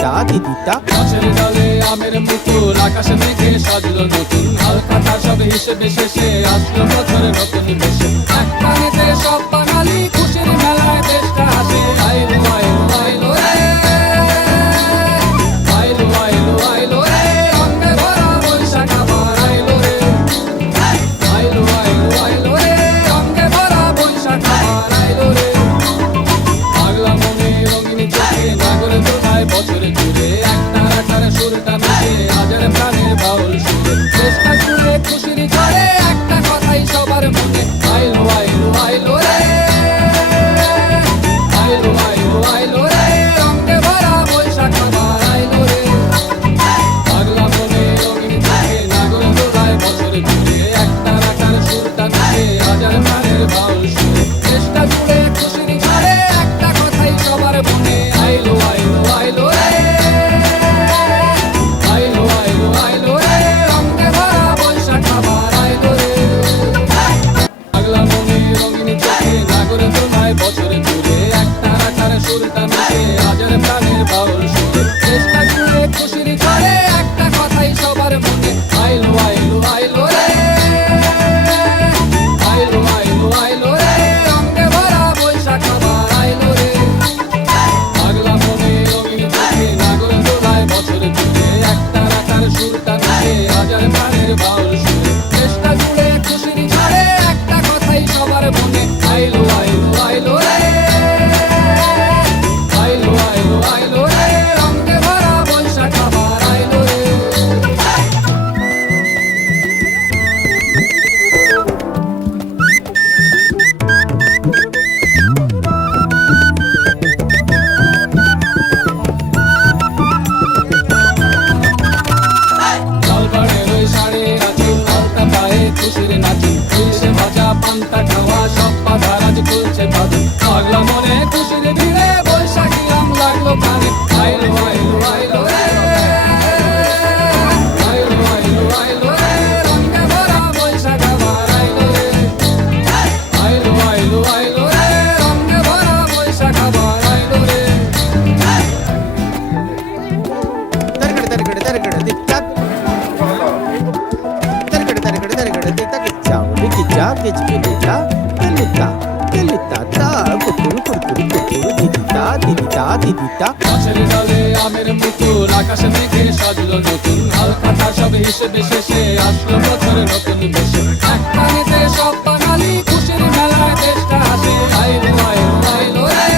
দিদিতা দিদিতা। গাছের ডালে আমের মুকুল, আকাশে মেঘে সাজলো নতুন, হালখাতা সব হিসেবে শেষে আসলো বছরের নতুন বেশে। এক টানেতে সব বাঙালি খুশির মেলায় দেশটা হাসে। আইলো আইলো আইলো রে, আইলো আইলো আইলো রে, রঙে ভরা বৈশাখ আবার আইলো রে। আইলো আইলো আইলো রে, রঙে ভরা বৈশাখ আবার আইলো রে। পাগলা মনে রঙিন চোখে নাগরে দোলায় বছর জুড়ে, একটা আকারে সুরটা মিশে হাজার প্রাণের বাউল সুরে। দেশটা জুড়ে খুশির ঝড়ে একটা কথাই সবার মনে, আইলো আইলো আইলো রে, আইলো আইলো আইলো রে, রঙে ভরা বৈশাখ আবার আইলো রে। পাগলা মনে রঙিন চোখে নাগরে দোলায় বছর জুড়ে, একটা আকারে সুরটা মিশে হাজার প্রাণের বাউল সুরে। দেশটা জুড়ে খুশির ঝড়ে একটা কথাই সবার মনে, আইলো আইলো আইলো রে, আইলো আইলো আইলো রে, রঙে ভরা বৈশাখ আবার আইলো রে। পাগলা মনে রঙিন চোখে নাগরে দোলায় বছর জুড়ে, একটা আকারে সুরটা মিশে হাজার প্রাণের বাউল সুরে। দেশটা জুড়ে খুশির ঝড়ে একটা কথাই সবার মনে, আইলো আইলো আইলো রে, আইলো আইলো আইলো রে, রঙে ভরা বৈশাখ আবার আইলো রে। পাগলা মনে রঙিন চোখে নাগরে দোলায় বছর জুড়ে, একটা আকারে সুরটা মিশে হাজার প্রাণের বাউল সুরে। দেশটা জুড়ে খুশির ঝড়ে একটা কথাই সবার মনে, আইলো আইলো আইলো রে, আইলো আইলো আইলো রে, রঙে ভরা বৈশাখ আবার আইলো রে। লালবাড়ের ওই শাড়ি আছে, আলতা পায়ে খুশির নাচি, ইলিশে ভাজা পান্তা খাওয়া সব বাধা রাজ খুলছে বাদু। পাগলা মনে খুশির ভিড়ে বৈশাখী আম লাগলো কানে, আইলো আইলো আইলো রে, আইলো আইলো আইলো রে, রঙে ভরা বৈশাখ আবার আইলো রে। আইলো আইলো আইলো রে, রঙে ভরা বৈশাখ আবার আইলো রে। তরগড় তরগড় তরগড় দিদিতা, তরগড় তরগড় তরগড় দিদিতা কিচ্ছাও দিদিতা কিচকিলিতা, কিলিতা কিলিতা তা কুকুর কুকুর কুকুর দিদিতা দিদিতা দিদিতা। গাছের ডালে আমের মুকুল, আকাশে মেঘে সাজলো নতুন, হালখাতা সব হিসেবে শেষে আসলো বছরের নতুন বেশে। এক টানেতে সব বাঙালি খুশির মেলায় দেশটা হাসে। আইলো আইলো আইলো রে,